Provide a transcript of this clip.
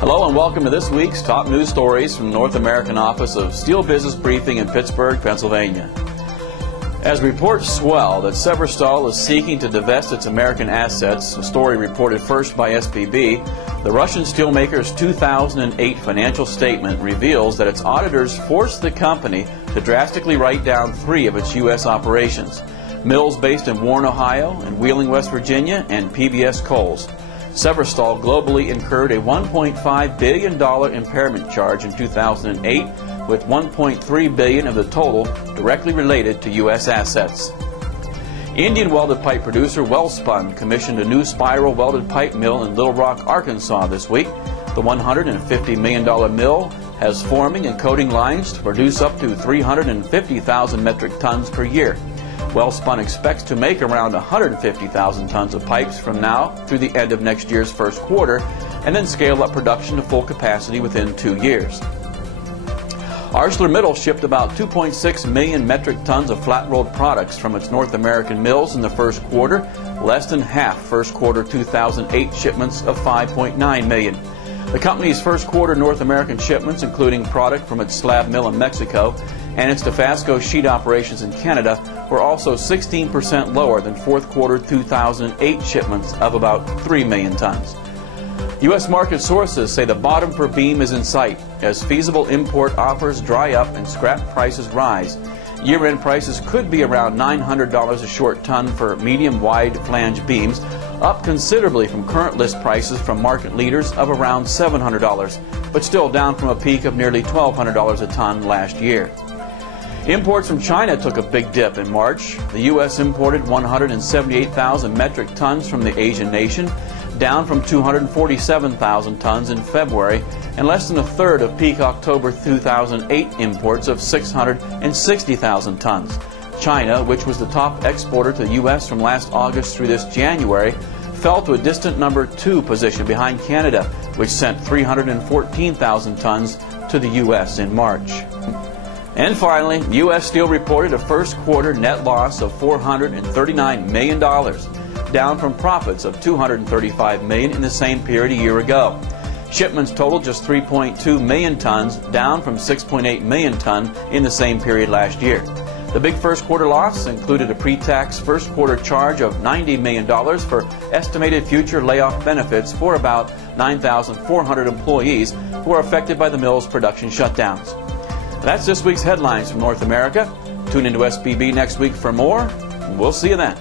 Hello and welcome to this week's top news stories from the North American office of Steel Business Briefing in Pittsburgh, Pennsylvania. As reports swell that Severstal is seeking to divest its American assets, a story reported first by SBB, the Russian steelmaker's 2008 financial statement reveals that its auditors forced the company to drastically write down 3 of its U.S. operations: mills based in Warren, Ohio, and Wheeling, West Virginia, and PBS Coals. Severstal globally incurred a $1.5 billion impairment charge in 2008, with $1.3 billion of the total directly related to U.S. assets. Indian welded pipe producer Welspun commissioned a new spiral welded pipe mill in Little Rock, Arkansas this week. The $150 million mill has forming and coating lines to produce up to 350,000 metric tons per year. Welspun expects to make around 150,000 tons of pipes from now through the end of next year's first quarter, and then scale up production to full capacity within 2 years. ArcelorMittal shipped about 2.6 million metric tons of flat-rolled products from its North American mills in the first quarter, less than half first quarter 2008 shipments of 5.9 million. The company's first quarter North American shipments, including product from its slab mill in Mexico and its Dofasco sheet operations in Canada, were also 16% lower than fourth quarter 2008 shipments of about 3 million tons. U.S. market sources say the bottom for beam is in sight as feasible import offers dry up and scrap prices rise. Year-end prices could be around $900 a short ton for medium-wide flange beams, up considerably from current list prices from market leaders of around $700, but still down from a peak of nearly $1,200 a ton last year. Imports from China took a big dip in March. The U.S. imported 178,000 metric tons from the Asian nation, down from 247,000 tons in February, and less than a third of peak October 2008 imports of 660,000 tons. China, which was the top exporter to the U.S. from last August through this January, fell to a distant number 2 position behind Canada, which sent 314,000 tons to the U.S. in March. And finally, U.S. Steel reported a first quarter net loss of $439 million, down from profits of $235 million in the same period a year ago. Shipments totaled just 3.2 million tons, down from 6.8 million tons in the same period last year. The big first quarter loss included a pre-tax first quarter charge of $90 million for estimated future layoff benefits for about 9,400 employees who are affected by the mill's production shutdowns. That's this week's headlines from North America. Tune into SBB next week for more. We'll see you then.